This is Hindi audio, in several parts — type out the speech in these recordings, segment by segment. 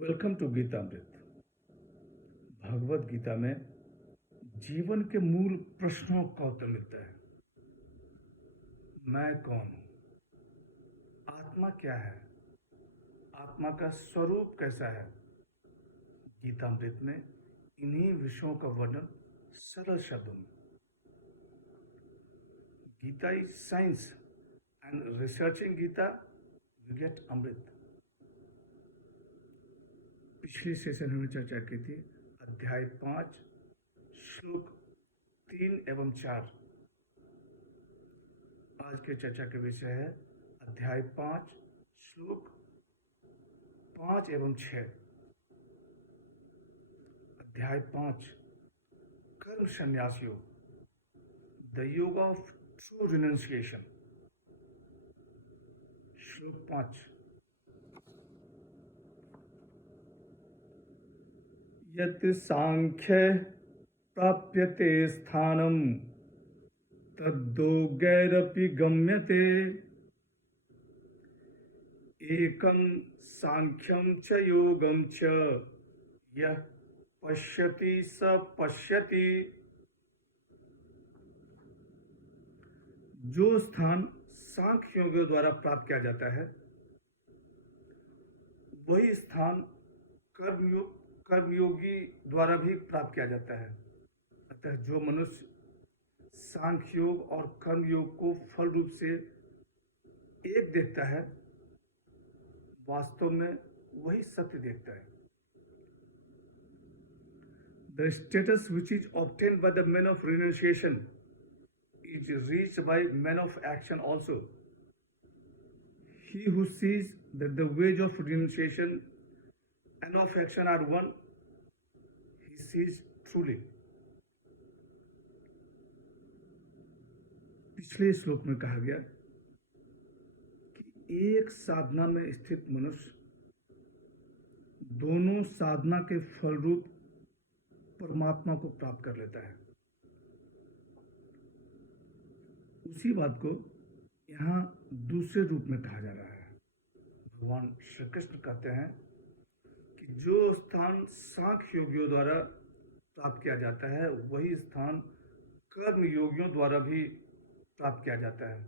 Welcome to Geetamrit. भगवत गीता में जीवन के मूल प्रश्नों का उत्तर मिलता है। मैं कौन हूं? आत्मा क्या है? आत्मा का स्वरूप कैसा है? गीतामृत में इन्हीं विषयों का वर्णन सरल शब्दों में। Gita is science and researching Gita you get amrit. पिछली सेशन में चर्चा की थी अध्याय 5 श्लोक 3 एवं 4। आज के चर्चा के विषय है अध्याय 5 श्लोक 5 एवं 6। अध्याय 5 कर्म संन्यास योग, द योग ऑफ ट्रू रिनंसिएशन। श्लोक 5, यत् सांख्य प्राप्यते स्थानम तद्योगैरपि गम्यते, एकं सांख्यं च योगं च यः पश्यति स पश्यति। जो स्थान सांख्य योग द्वारा प्राप्त किया जाता है वही स्थान कर्मयोगी द्वारा भी प्राप्त किया जाता है। अतः जो मनुष्य सांख्य योग और कर्मयोग को फल रूप से एक देखता है वास्तव में वही सत्य देखता है। The status which is obtained by the men of renunciation is reached by men of action also. He who sees that the wage of renunciation and of action are one, he sees truly. पिछले श्लोक में कहा गया कि एक साधना में स्थित मनुष्य दोनों साधना के फल रूप परमात्मा को प्राप्त कर लेता है। उसी बात को यहाँ दूसरे रूप में कहा जा रहा है। भगवान श्री कृष्ण कहते हैं कि जो स्थान सांख्य योगियों द्वारा प्राप्त किया जाता है वही स्थान कर्म योगियों द्वारा भी प्राप्त किया जाता है।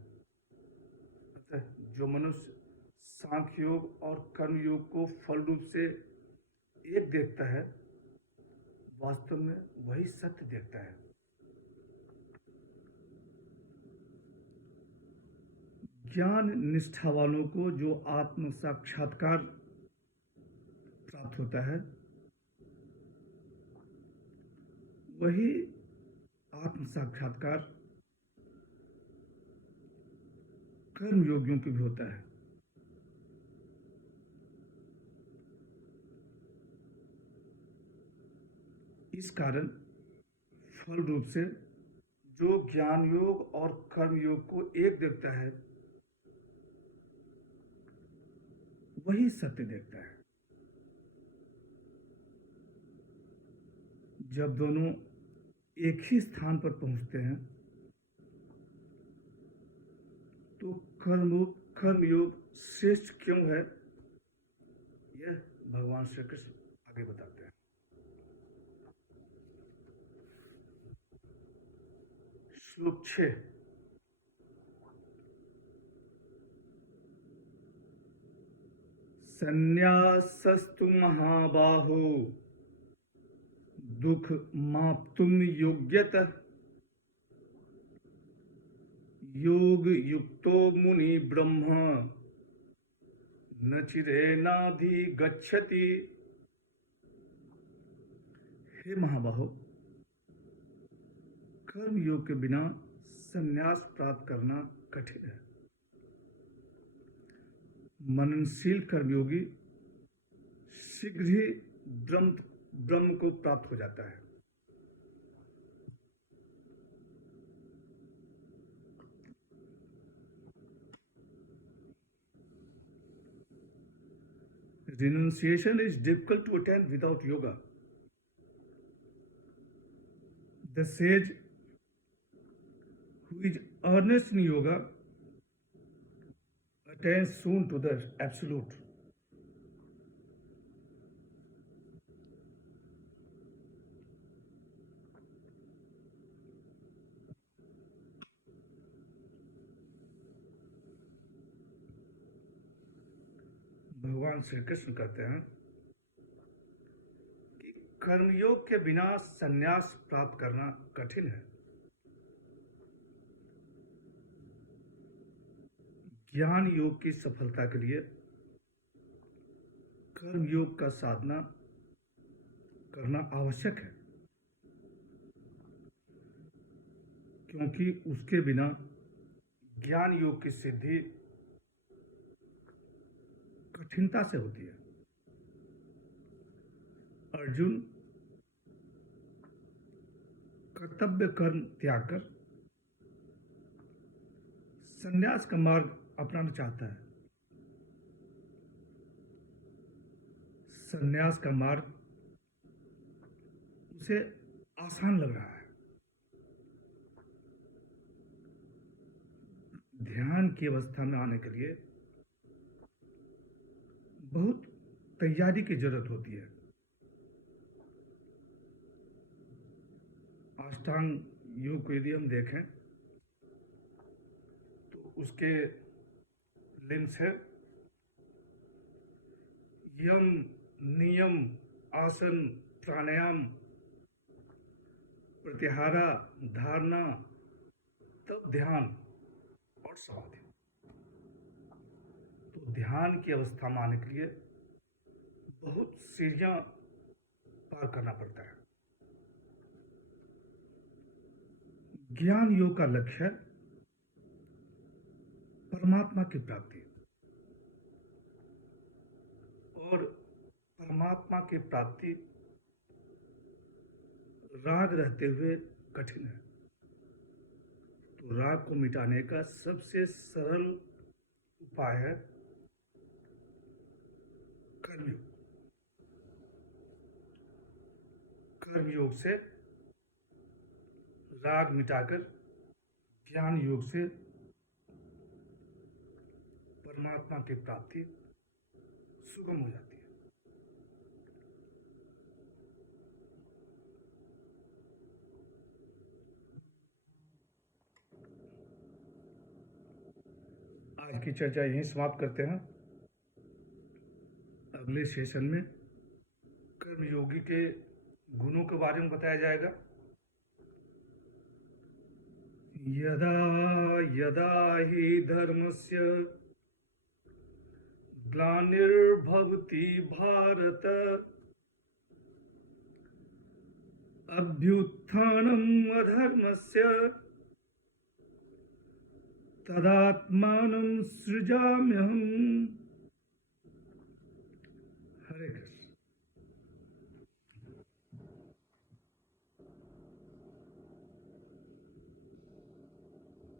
अतः जो मनुष्य सांख्य योग और कर्म योग को फल रूप से एक देखता है वास्तव में वही सत्य देखता है। ज्ञान निष्ठा वालों को जो आत्म साक्षात्कार प्राप्त होता है वही आत्म साक्षात्कार कर्म योगियों की भी होता है। इस कारण फल रूप से जो ज्ञान योग और कर्म योग को एक देखता है वही सत्य देखता है। जब दोनों एक ही स्थान पर पहुंचते हैं तो कर्म योग श्रेष्ठ क्यों है यह भगवान श्री कृष्ण आगे बताते हैं। श्लोक 6, संन्यासस्तु महाबाहो दुख माप्तुम योग्यतः, योग युक्तो मुनि ब्रह्म न चिरेणाधि गच्छति। हे महाबाहो, कर्म योग के बिना संन्यास प्राप्त करना कठिन है। मननशील कर्मयोगी शीघ्र ही ब्रह्म को प्राप्त हो जाता है। Renunciation is difficult to attain without yoga. The sage who is earnest in yoga attains soon to the absolute. भगवान श्री कृष्ण कहते हैं कि कर्मयोग के बिना संन्यास प्राप्त करना कठिन है। ज्ञान योग की सफलता के लिए कर्मयोग का साधना करना आवश्यक है, क्योंकि उसके बिना ज्ञान योग की सिद्धि कठिनता से होती है। अर्जुन कर्तव्य कर्म त्याग कर संन्यास का मार्ग अपनाना चाहता है। संन्यास का मार्ग उसे आसान लग रहा है। ध्यान की अवस्था में आने के लिए बहुत तैयारी की जरूरत होती है। अष्टांग योग को यदि हम देखें तो उसके लिंक्स है यम, नियम, आसन, प्राणायाम, प्रत्याहारा, धारणा, तब ध्यान और समाधि। तो ध्यान की अवस्था में आने के लिए बहुत सीढ़ियां पार करना पड़ता है। ज्ञान योग का लक्ष्य है परमात्मा की प्राप्ति, और परमात्मा की प्राप्ति राग रहते हुए कठिन है। तो राग को मिटाने का सबसे सरल उपाय है कर्मयोग। कर्मयोग से राग मिटाकर ज्ञान योग से परमात्मा की प्राप्ति सुगम हो जाती है। आज की चर्चा यहीं समाप्त करते हैं। अगले सेशन में कर्मयोगी के गुणों के बारे में बताया जाएगा। यदा यदा हि धर्मस्य ग्लानिर्भवति भारत अभ्युत्थानम् अधर्मस्य तदात्मानं सृजाम्यहम्।